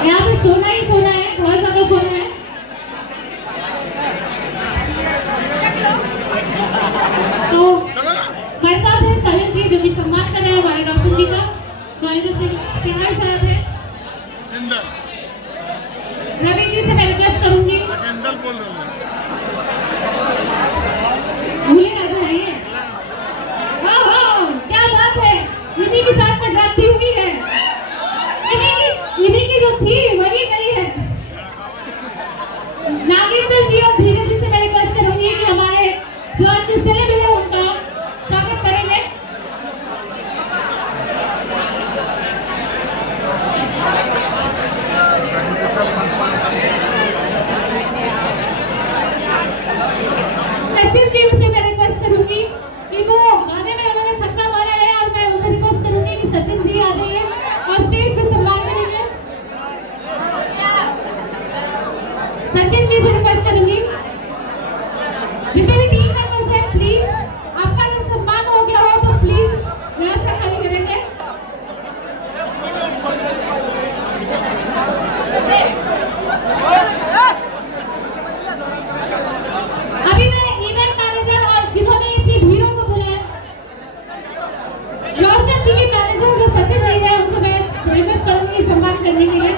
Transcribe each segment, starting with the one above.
यहाँ पे सोना ही सोना है, बहुत ज्यादा सोना है। तो भाई साहब है सलिल जी जो भी सम्मान कर रहे हैं हमारे रोशन जी का, हमारे जो सिंगर साहब है रवि जी से मैं रिक्वेस्ट करूंगी भूले ना जाइए। क्या बात है, इन्हीं के साथ में जाती हुई है, इन्हीं की जो थी वही गई है। नागेंद्र जी और धीरज जी से मैं रिक्वेस्ट करूंगी कि हमारे जो आज के सेलेब है उनका स्वागत करेंगे। सचिन जी से मैं रिक्वेस्ट करूंगी कि वो गाने में उन्होंने छक्का मारा है और मैं उनसे रिक्वेस्ट करूंगी कि सचिन जी आ जाइए और स्टेज पे सम्मान करेंगे। सचिन जी से रिक्वेस्ट करूंगी जितने भी टीम मेंबर्स हैं प्लीज आपका अगर सम्मान हो गया हो तो प्लीज रास्ता खाली करेंगे। अभी मैं इवेंट मैनेजर और जिन्होंने इतनी भीड़ों को बुलाया रोशन जी के मैनेजर जो सचिन जी है उनको मैं रिक्वेस्ट करूंगी सम्मान करने के लिए।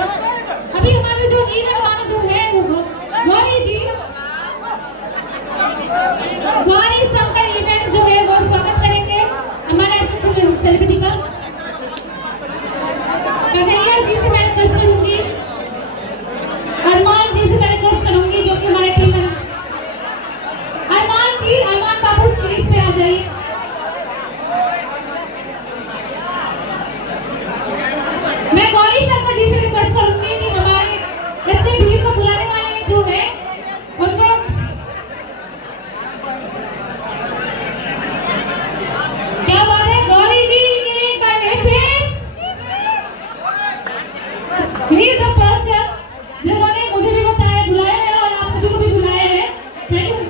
अभी हमारे जो इवेंट मैनेजर है वो गौरी जी, गौरी शंकर इवेंट्स जो है वो स्वागत करेंगे हमारे आज के सेलिब्रिटी का। कन्हैया जी से मैं रिक्वेस्ट करूंगी, अरमान जी से मैं रिक्वेस्ट करूंगी जो कि हमारे टीम में अरमान जी, अरमान बाबू स्टेज पे आ जाइए। मैं गौरी शंकर जी से रिक्वेस्ट करूंगी कि हमारे इतनी भीड़ को बुलाने वाले जो है उनको क्या बात है गौरी जी के बारे में ही द पर्सन जिन्होंने मुझे भी बताया बुलाया है और आप सभी को भी बुलाया है। Thank you